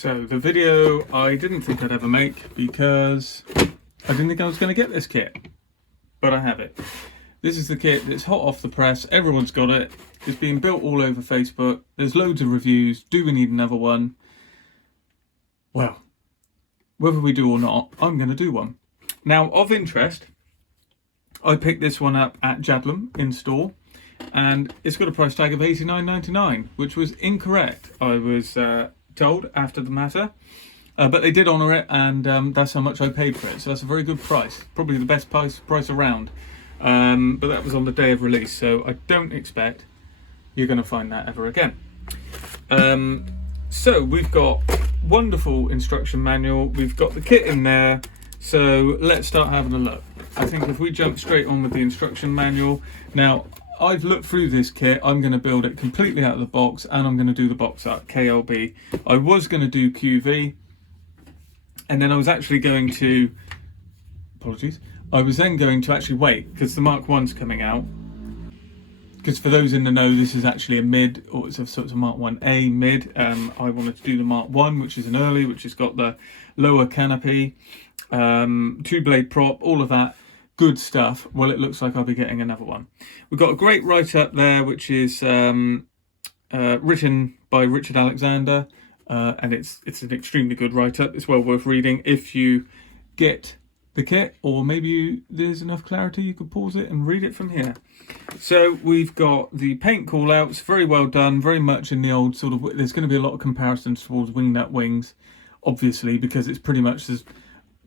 So the video I didn't think I'd ever make because I didn't think I was going to get this kit, but I have it. This is the kit that's hot off the press, everyone's got it, it's being built all over Facebook, there's loads of reviews, do we need another one? Well, whether we do or not, I'm going to do one. Now, of interest, I picked this one up at Jadlam in store, and it's got a price tag of $89.99, which was incorrect. I was told after the matter, but they did honour it, and that's how much I paid for it. So that's a very good price, probably the best price around. But that was on the day of release, so I don't expect you're going to find that ever again. So we've got wonderful instruction manual, we've got the kit in there, so let's start having a look. I think if we jump straight on with the instruction manual, now I've looked through this kit, I'm going to build it completely out of the box, and I'm going to do the box art KLB. I was going to do QV, and then I was actually going to, apologies, I was then going to actually wait, because the Mark 1's coming out. Because for those in the know, this is actually a mid, or it's a sort of Mark 1A mid. I wanted to do the Mark 1, which is an early, which has got the lower canopy, two-blade prop, all of that. Good stuff. Well, it looks like I'll be getting another one. We've got a great write-up there, which is written by Richard Alexander, and it's an extremely good write-up. It's well worth reading if you get the kit, or maybe there's enough clarity you could pause it and read it from here. So we've got the paint call-outs, very well done, very much in the old sort of, there's going to be a lot of comparisons towards Wingnut Wings, obviously, because it's pretty much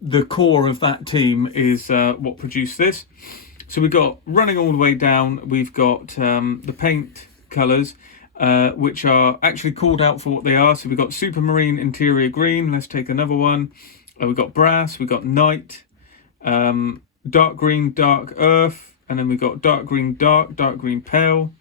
the core of that team is what produced this. So we've got running all the way down, we've got the paint colours, which are actually called out for what they are. So we've got Supermarine Interior Green, let's take another one. We've got Brass, we've got Night, Dark Green, Dark Earth, and then we've got Dark Green, Dark Green Pale,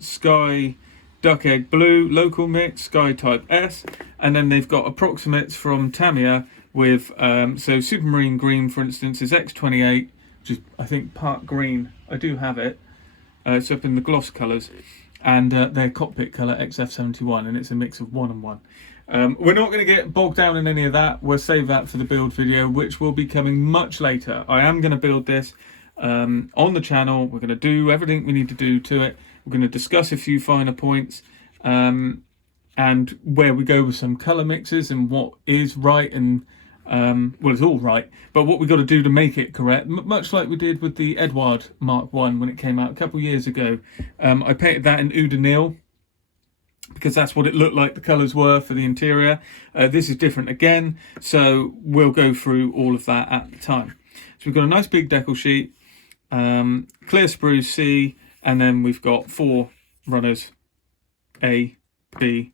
Sky, Duck Egg Blue, Local Mix, Sky Type S, and then they've got approximates from Tamiya with, so Supermarine Green, for instance, is X28, which is, I think, part green. I do have it. It's up in the gloss colours. And their Cockpit colour, XF71, and it's a mix of 1 and 1. We're not going to get bogged down in any of that. We'll save that for the build video, which will be coming much later. I am going to build this on the channel. We're going to do everything we need to do to it. We're going to discuss a few finer points. And where we go with some colour mixes and what is right and, well, it's all right, but what we've got to do to make it correct, much like we did with the Edward Mark 1 when it came out a couple of years ago. I painted that in Oude Neel because that's what it looked like the colours were for the interior. This is different again, so we'll go through all of that at the time. So we've got a nice big decal sheet, clear spruce C, and then we've got 4 runners, A, B,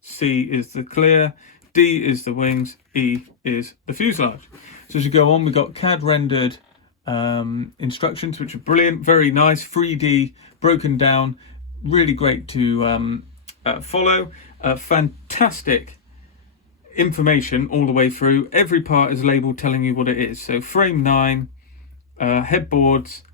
C is the clear, D is the wings, E is the fuselage. So as you go on, we've got CAD rendered instructions, which are brilliant, very nice, 3D broken down, really great to follow. Fantastic information all the way through. Every part is labelled telling you what it is. So frame 9, headboards,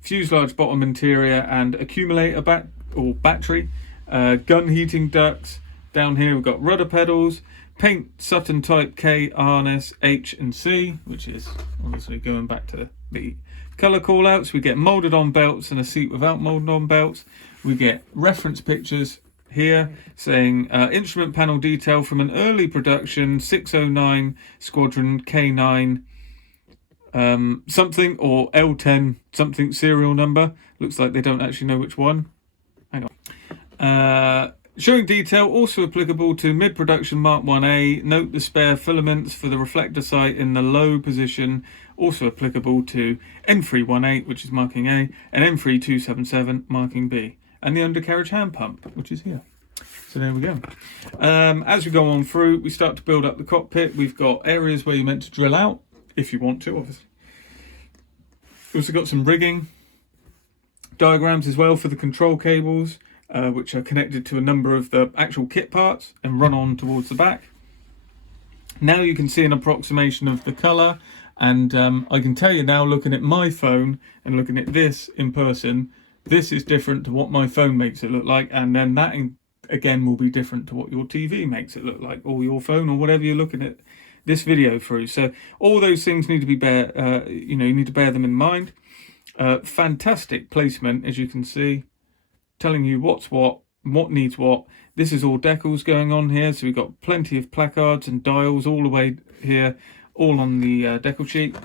fuselage bottom interior and accumulator battery, gun heating ducts. Down here we've got rudder pedals, paint Sutton type K, harness H and C, which is obviously going back to the colour callouts. We get moulded on belts and a seat without moulded on belts. We get reference pictures here saying instrument panel detail from an early production 609 Squadron K9 something, or L10 something serial number. Looks like they don't actually know which one. Hang on. Showing detail also applicable to mid-production Mark 1A. Note the spare filaments for the reflector sight in the low position, also applicable to M318, which is marking A, and M3277, marking B, and the undercarriage hand pump, which is here. So there we go. As we go on through, we start to build up the cockpit. We've got areas where you're meant to drill out, if you want to, obviously. We've also got some rigging diagrams as well for the control cables, which are connected to a number of the actual kit parts and run on towards the back. Now you can see an approximation of the colour, and I can tell you now, looking at my phone and looking at this in person, this is different to what my phone makes it look like, and then that again will be different to what your TV makes it look like, or your phone, or whatever you're looking at this video through. So all those things need to be you need to bear them in mind. Fantastic placement, as you can see, telling you what's what needs what. This is all decals going on here, so we've got plenty of placards and dials all the way here, all on the decal sheet.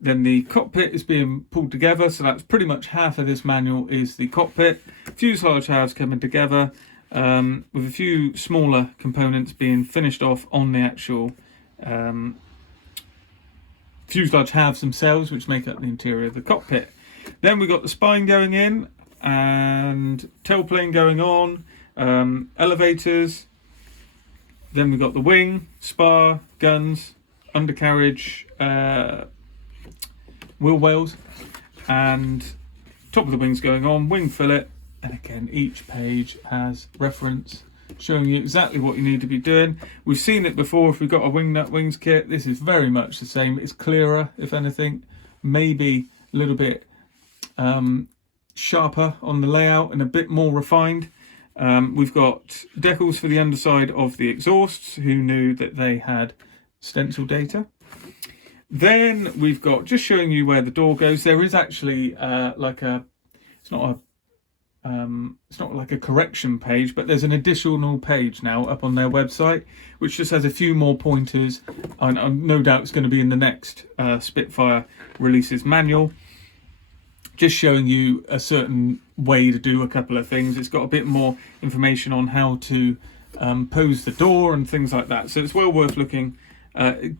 Then the cockpit is being pulled together, so that's pretty much half of this manual is the cockpit. Fuselage halves coming together, with a few smaller components being finished off on the actual fuselage halves themselves, which make up the interior of the cockpit. Then we've got the spine going in, and tailplane going on, elevators. Then we've got the wing, spar, guns, undercarriage, wheel wells, and top of the wings going on, wing fillet. And again, each page has reference showing you exactly what you need to be doing. We've seen it before. If we've got a wing nut wings kit, this is very much the same. It's clearer, if anything, maybe a little bit sharper on the layout and a bit more refined. We've got decals for the underside of the exhausts. Who knew that they had stencil data? Then we've got just showing you where the door goes. There is actually it's not like a correction page, but there's an additional page now up on their website, which just has a few more pointers. And no doubt it's going to be in the next Spitfire releases manual, just showing you a certain way to do a couple of things. It's got a bit more information on how to pose the door and things like that. So it's well worth looking,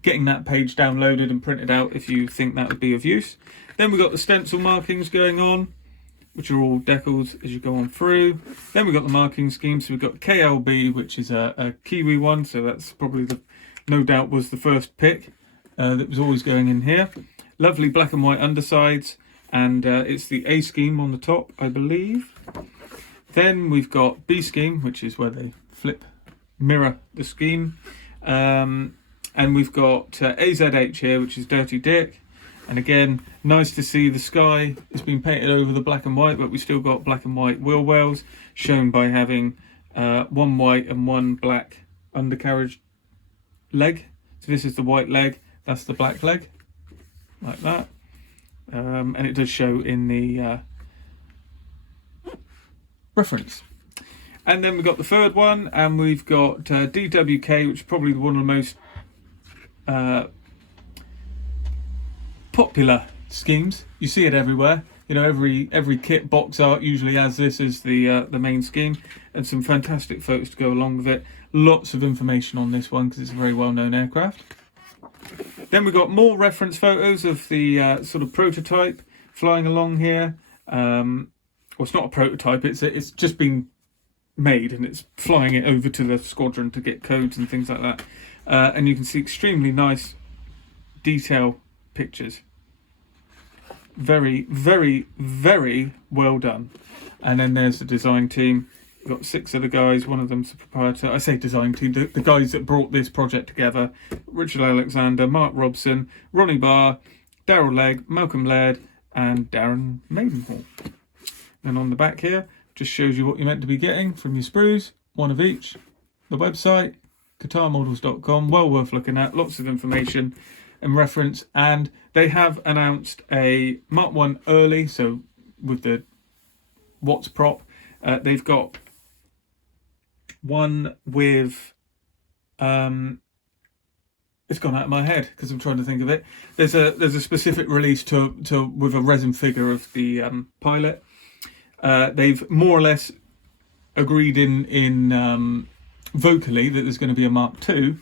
getting that page downloaded and printed out if you think that would be of use. Then we've got the stencil markings going on, which are all decals as you go on through. Then we've got the marking scheme. So we've got KLB, which is a Kiwi one. So that's probably no doubt was the first pick that was always going in here. Lovely black and white undersides. And it's the A scheme on the top, I believe. Then we've got B scheme, which is where they mirror the scheme. And we've got AZH here, which is Dirty Dick. And again, nice to see the sky has been painted over the black and white, but we still got black and white wheel wells, shown by having one white and one black undercarriage leg. So this is the white leg, that's the black leg, like that. And it does show in the reference. And then we've got the third one, and we've got DWK, which is probably one of the most popular schemes. You see it everywhere. You know, every kit box art usually has this as the main scheme, and some fantastic photos to go along with it. Lots of information on this one because it's a very well-known aircraft. Then we've got more reference photos of the sort of prototype flying along here. Well, it's not a prototype, it's just been made and it's flying it over to the squadron to get codes and things like that. And you can see extremely nice detail pictures. Very, very, very well done. And then there's the design team. We've got 6 of the guys, one of them's the proprietor. I say design team, the guys that brought this project together. Richard Alexander, Mark Robson, Ronnie Barr, Daryl Legg, Malcolm Laird, and Darren Maidenhall. And on the back here, just shows you what you're meant to be getting from your sprues, one of each. The website, KotareModels.com, well worth looking at, lots of information and reference. And they have announced a Mark 1 early, so with the Watts prop, they've got one with it's gone out of my head because I'm trying to think of it. There's a specific release to with a resin figure of the pilot. They've more or less agreed in vocally that there's going to be a Mark II,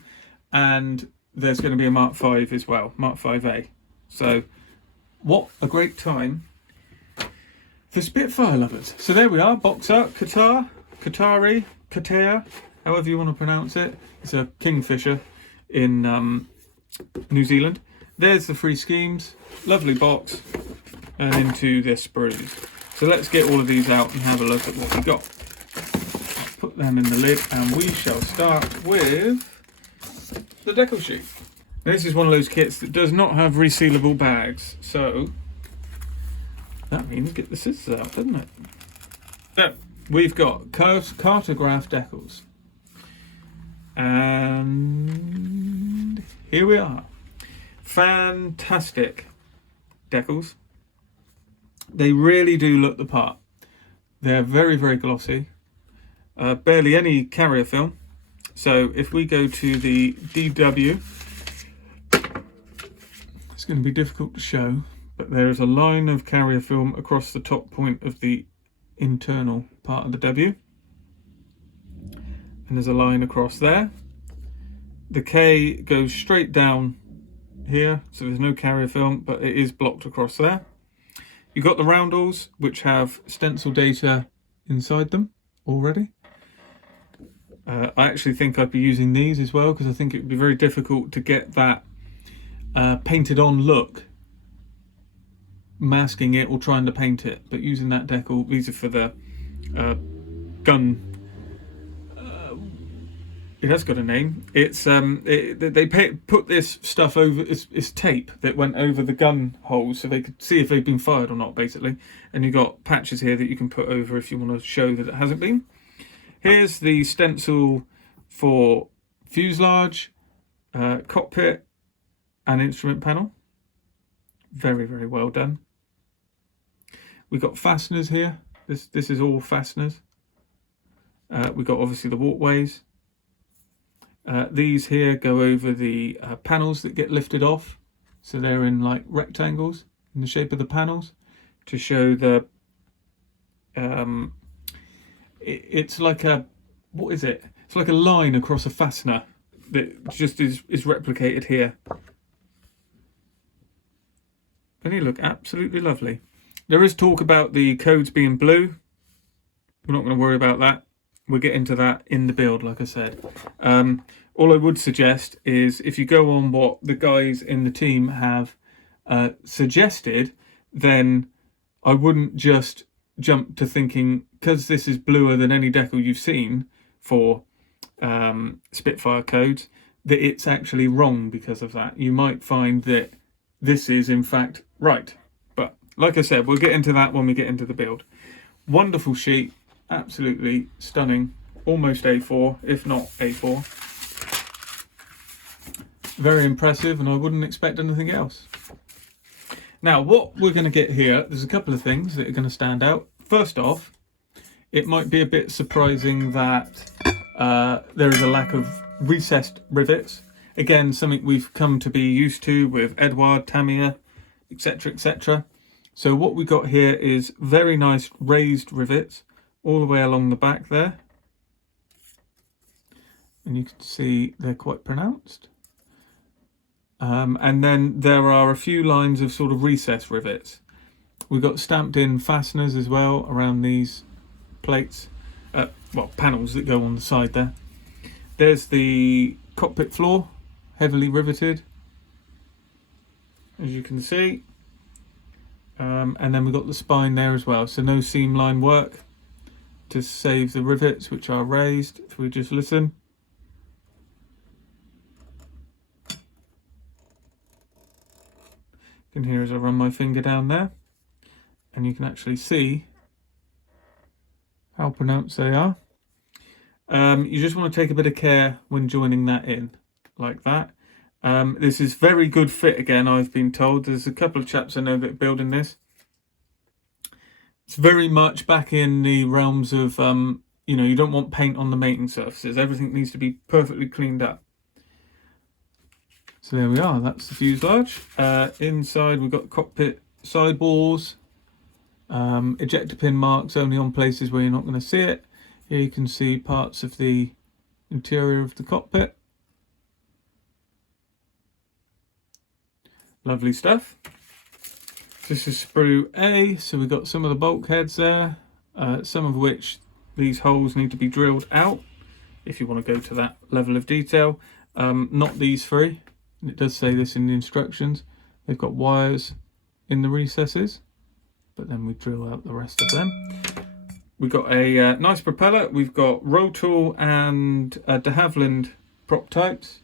and there's going to be a Mark V as well, Mark 5A. So what a great time for Spitfire lovers. So there we are, box art, Kotare, however you want to pronounce it. It's a kingfisher in New Zealand. There's the 3 schemes, lovely box, and into the sprues. So let's get all of these out and have a look at what we got. Put them in the lid, and we shall start with the decal sheet. Now, this is one of those kits that does not have resealable bags, so that means get the scissors out, doesn't it? So, we've got cartograph decals. And here we are. Fantastic decals. They really do look the part. They're very, very glossy. Barely any carrier film. So if we go to the DW, it's going to be difficult to show, but there is a line of carrier film across the top point of the internal part of the W. And there's a line across there. The K goes straight down here, so there's no carrier film, but it is blocked across there. You've got the roundels, which have stencil data inside them already. I actually think I'd be using these as well, because I think it would be very difficult to get that painted on look, masking it or trying to paint it. But using that decal, these are for the gun. It has got a name. It's put this stuff over. It's tape that went over the gun holes so they could see if they've been fired or not, basically. And you've got patches here that you can put over if you want to show that it hasn't been. Here's the stencil for fuselage, cockpit, and instrument panel. Very, very well done. We've got fasteners here. This is all fasteners. We've got obviously the walkways. These here go over the panels that get lifted off, so they're in like rectangles in the shape of the panels to show the it's like a, what is it? It's like a line across a fastener that just is replicated here. And they look absolutely lovely. There is talk about the codes being blue. We're not going to worry about that. We'll get into that in the build, like I said. All I would suggest is if you go on what the guys in the team have suggested, then I wouldn't just jump to thinking, because this is bluer than any decal you've seen for Spitfire codes, that it's actually wrong because of that. You might find that this is in fact right. But like I said, we'll get into that when we get into the build. Wonderful sheet. Absolutely stunning, almost A4, if not A4. Very impressive, and I wouldn't expect anything else. Now, what we're going to get here, there's a couple of things that are going to stand out. First off, it might be a bit surprising that there is a lack of recessed rivets. Again, something we've come to be used to with Edward, Tamiya, etc., etc. So what we got here is very nice raised rivets all the way along the back there, and you can see they're quite pronounced. And then there are a few lines of sort of recessed rivets. We've got stamped in fasteners as well around these plates, well, panels that go on the side there. There's the cockpit floor, heavily riveted, as you can see. And then we've got the spine there as well, so no seam line work to save the rivets, which are raised. If we just listen. You can hear as I run my finger down there, and you can actually see how pronounced they are. You just want to take a bit of care when joining that in, like that. This is very good fit again, I've been told. There's a couple of chaps I know that are building this. It's very much back in the realms of, you know, you don't want paint on the mating surfaces. Everything needs to be perfectly cleaned up. So there we are, that's the fuselage. Inside we've got cockpit sidewalls, ejector pin marks only on places where you're not going to see it. Here you can see parts of the interior of the cockpit. Lovely stuff. This is sprue A, so we've got some of the bulkheads there, some of which these holes need to be drilled out if you want to go to that level of detail. Not these three. It does say this in the instructions. They've got wires in the recesses, but then we drill out the rest of them. We've got a nice propeller. We've got Rotor and de Havilland prop types.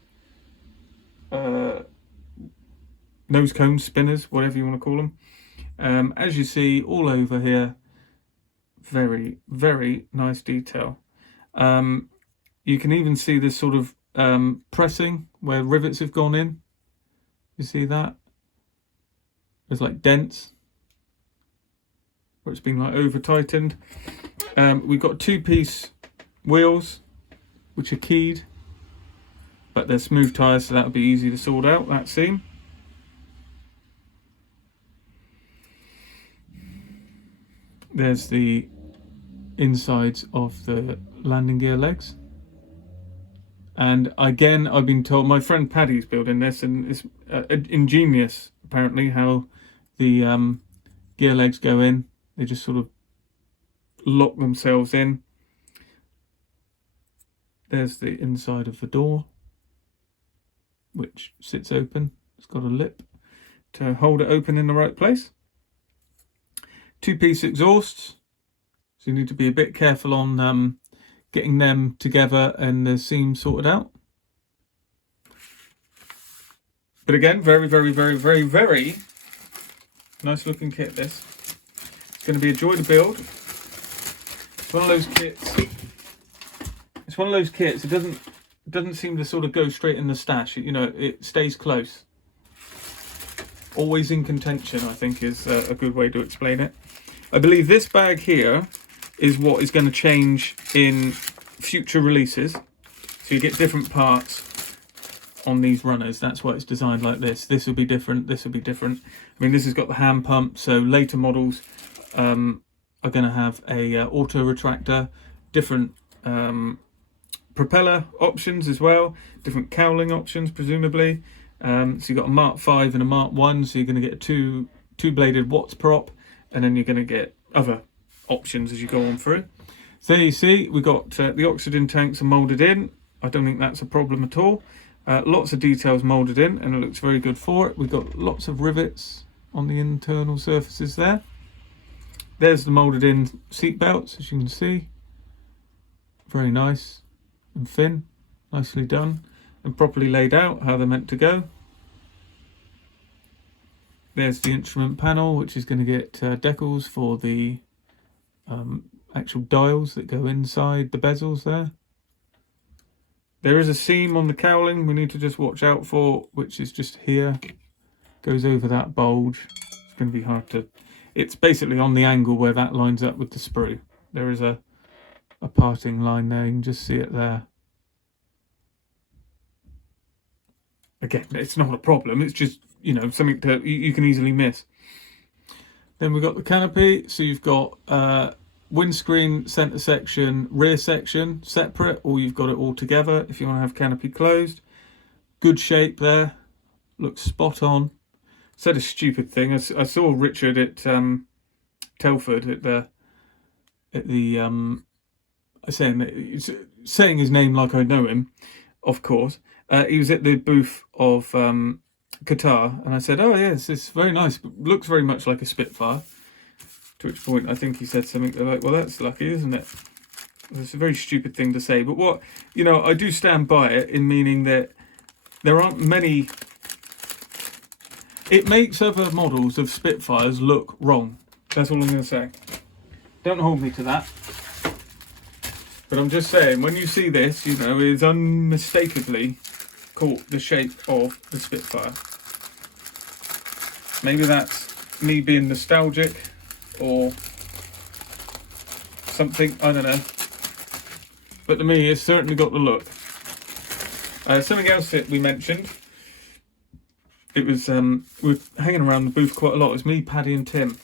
Nose cones, spinners, whatever you want to call them. As you see all over here, very, very nice detail. You can even see this sort of pressing where rivets have gone in. You see that? There's like dents where it's been like over tightened. We've got 2-piece wheels which are keyed, but they're smooth tyres, so that'll be easy to sort out, that seam. There's the insides of the landing gear legs. And again, I've been told, my friend Paddy's building this, and it's ingenious apparently how the gear legs go in. They just sort of lock themselves in. There's the inside of the door, which sits open. It's got a lip to hold it open in the right place. 2-piece exhausts, so you need to be a bit careful on getting them together and the seams sorted out. But again, very, very, very, very, very nice looking kit this. It's going to be a joy to build. It's one of those kits. It's one of those kits. It doesn't seem to sort of go straight in the stash. You know, it stays close. Always in contention, I think, is a good way to explain it. I believe this bag here is what is going to change in future releases. So you get different parts on these runners. That's why it's designed like this. This will be different. This will be different. I mean, this has got the hand pump. So later models are going to have a auto retractor, different propeller options as well, different cowling options presumably. So you've got a Mark 5 and a Mark 1, so you're going to get a two-bladed Watts prop, and then you're going to get other options as you go on through. So there you see, we got the oxygen tanks are moulded in. I don't think that's a problem at all. Lots of details moulded in, and it looks very good for it. We've got lots of rivets on the internal surfaces there. There's the moulded in seat belts, as you can see. Very nice and thin, nicely done, and properly laid out how they're meant to go. There's the instrument panel, which is going to get decals for the actual dials that go inside the bezels there. There is a seam on the cowling we need to just watch out for, which is just here. Goes over that bulge. It's going to be hard to... It's basically on the angle where that lines up with the sprue. There is a parting line there. You can just see it there. Again, it's not a problem. It's just, you know, something that you can easily miss. Then we've got the canopy. So you've got windscreen, center section, rear section separate, or you've got it all together if you want to have canopy closed. Good shape there. Looks spot on. Said a stupid thing. I saw Richard at Telford at the saying his name like I know him, of course. He was at the booth of Kotare, and I said, "Oh yes, it's very nice. Looks very much like a Spitfire." To which point, I think he said something like, "Well, that's lucky, isn't it?" It's a very stupid thing to say, but what, you know, I do stand by it in meaning that there aren't many. It makes other models of Spitfires look wrong. That's all I'm going to say. Don't hold me to that. But I'm just saying, when you see this, you know, it's unmistakably caught the shape of the Spitfire. Maybe that's me being nostalgic or something, I don't know. But to me, it's certainly got the look. Something else that we mentioned, it was, we were hanging around the booth quite a lot. It was me, Paddy and Tim.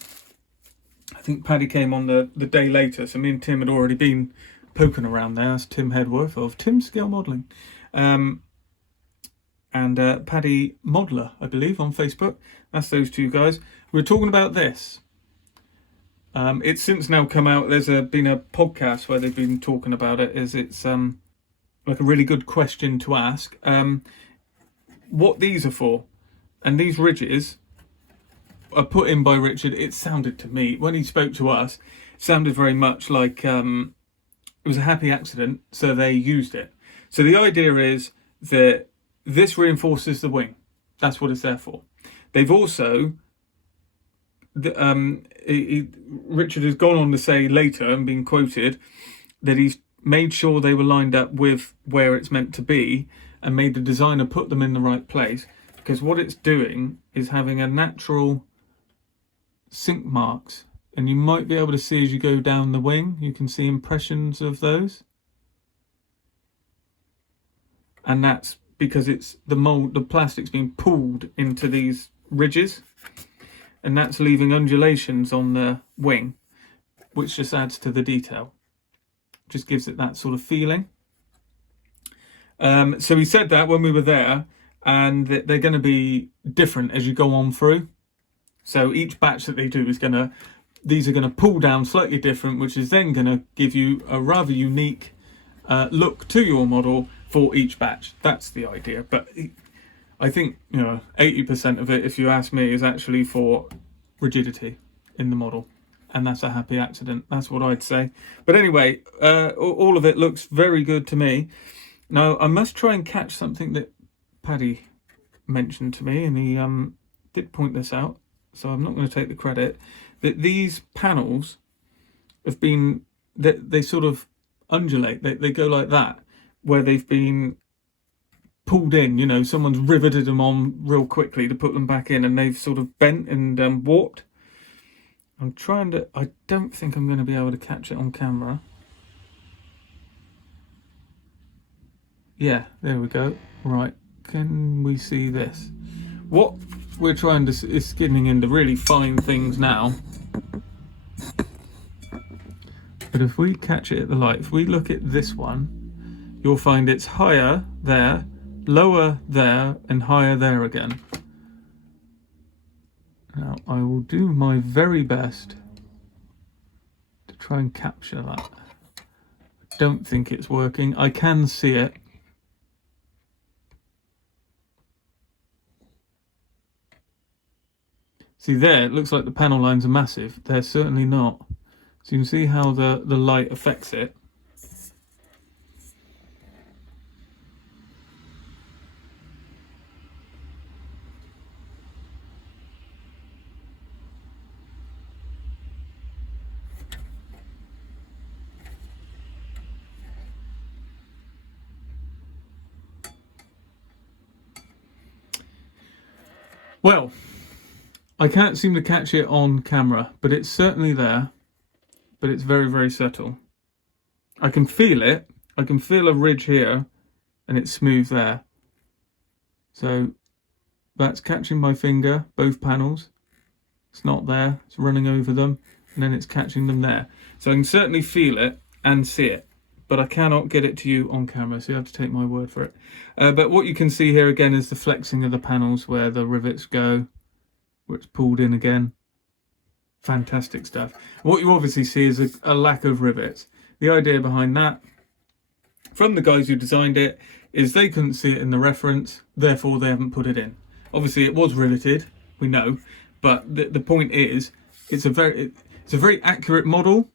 I think Paddy came on the day later, so me and Tim had already been poking around there. That's Tim Hedworth of Tim Scale Modelling. And Paddy Modeler, I believe, on Facebook. That's those two guys. We were talking about this. It's since now come out. There's been a podcast where they've been talking about it. It's like a really good question to ask. What these are for. And these ridges are put in by Richard. It sounded to me, when he spoke to us, it sounded very much like it was a happy accident, so they used it. So the idea is that this reinforces the wing. That's what it's there for. They've also Richard has gone on to say later and been quoted that he's made sure they were lined up with where it's meant to be and made the designer put them in the right place, because what it's doing is having a natural sink marks, and you might be able to see as you go down the wing, you can see impressions of those, and that's because it's the plastic's being pulled into these ridges, and that's leaving undulations on the wing, which just adds to the detail, just gives it that sort of feeling. So he said that when we were there, and that they're going to be different as you go on through. So each batch that they do is these are going to pull down slightly different, which is then going to give you a rather unique look to your model for each batch. That's the idea. But I think 80% of it, if you ask me, is actually for rigidity in the model, and that's a happy accident. That's what I'd say. But anyway, all of it looks very good to me. Now I must try and catch something that Paddy mentioned to me, and he did point this out, so I'm not going to take the credit, that these panels have been, they sort of undulate, they go like that, where they've been pulled in, someone's riveted them on real quickly to put them back in, and they've sort of bent and warped. I don't think I'm going to be able to catch it on camera. Yeah, there we go. Right, can we see this? What we're trying to is skimming into really fine things now. But if we catch it at the light, if we look at this one, you'll find it's higher there, lower there, and higher there again. Now I will do my very best to try and capture that. I don't think it's working. I can see it. See there, it looks like the panel lines are massive. They're certainly not. So you can see how the light affects it. Well, I can't seem to catch it on camera, but it's certainly there. But it's very, very subtle. I can feel it. I can feel a ridge here, and it's smooth there. So that's catching my finger, both panels. It's not there. It's running over them, and then it's catching them there. So I can certainly feel it and see it, but I cannot get it to you on camera, so you have to take my word for it. But what you can see here again is the flexing of the panels where the rivets go, where it's pulled in again. Fantastic stuff. What you obviously see is a lack of rivets. The idea behind that, from the guys who designed it, is they couldn't see it in the reference, therefore they haven't put it in. Obviously it was riveted, we know, but the point is, it's a very accurate model.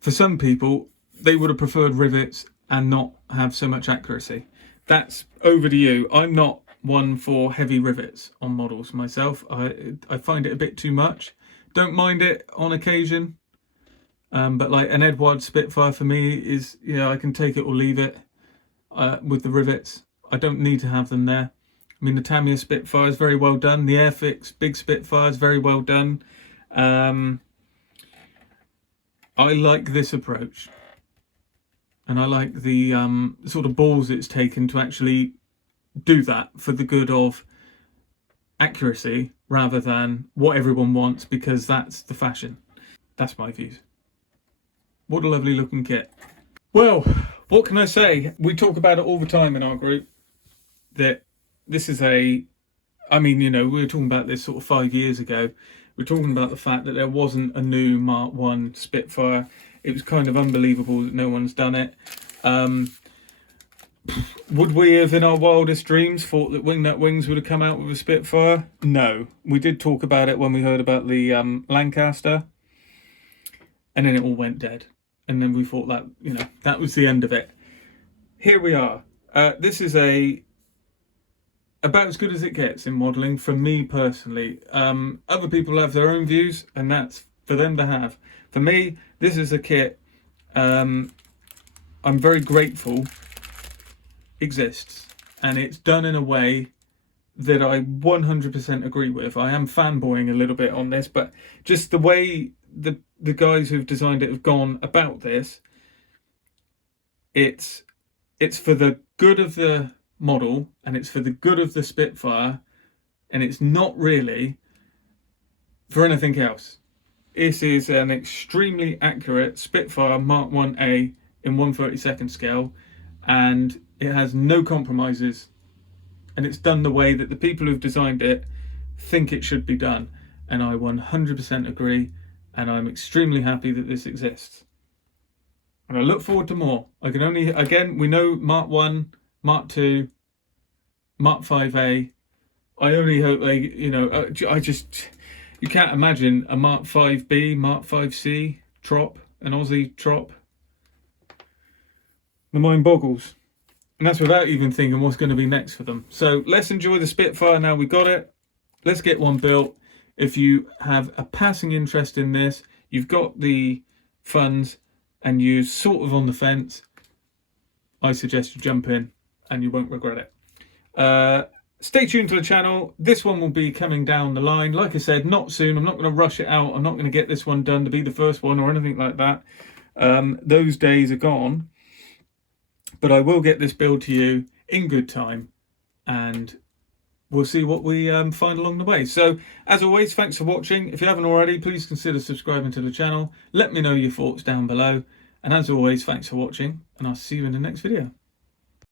For some people, they would have preferred rivets and not have so much accuracy. That's over to you. I'm not one for heavy rivets on models myself. I find it a bit too much. Don't mind it on occasion, but like an Edward Spitfire for me is, I can take it or leave it with the rivets. I don't need to have them there. I mean, the Tamiya Spitfire is very well done. The Airfix Big Spitfire is very well done. I like this approach, and I like the sort of balls it's taken to actually do that for the good of accuracy rather than what everyone wants, because that's the fashion. That's my views. What a lovely looking kit. Well, what can I say? We talk about it all the time in our group, that this is we were talking about this sort of 5 years ago. We're talking about the fact that there wasn't a new Mark 1 Spitfire. It was kind of unbelievable that no one's done it. Would we have, in our wildest dreams, thought that Wingnut Wings would have come out with a Spitfire? No. We did talk about it when we heard about the Lancaster, and then it all went dead. And then we thought that, that was the end of it. Here we are. This is a about as good as it gets in modelling from me personally. Other people have their own views, and that's for them to have. For me, this is a kit I'm very grateful exists, and it's done in a way that I 100% agree with. I am fanboying a little bit on this, but just the way the guys who've designed it have gone about this, it's for the good of the model, and it's for the good of the Spitfire, and it's not really for anything else. This is an extremely accurate Spitfire Mark 1A in 1/32 scale, and it has no compromises, and it's done the way that the people who've designed it think it should be done, and I 100% agree, and I'm extremely happy that this exists. And I look forward to more. I can only, again, we know Mark 1, Mark 2, Mark 5A. I only hope they, you know, you can't imagine a Mark 5B, Mark 5C trop, an Aussie trop. The mind boggles. And that's without even thinking what's going to be next for them. So let's enjoy the Spitfire now we got it. Let's get one built. If you have a passing interest in this, you've got the funds, and you're sort of on the fence, I suggest you jump in and you won't regret it. Stay tuned to the channel. This one will be coming down the line. Like I said, not soon. I'm not going to rush it out. I'm not going to get this one done to be the first one or anything like that. Those days are gone. But I will get this build to you in good time, and we'll see what we find along the way. So, as always, thanks for watching. If you haven't already, please consider subscribing to the channel. Let me know your thoughts down below. And as always, thanks for watching, and I'll see you in the next video.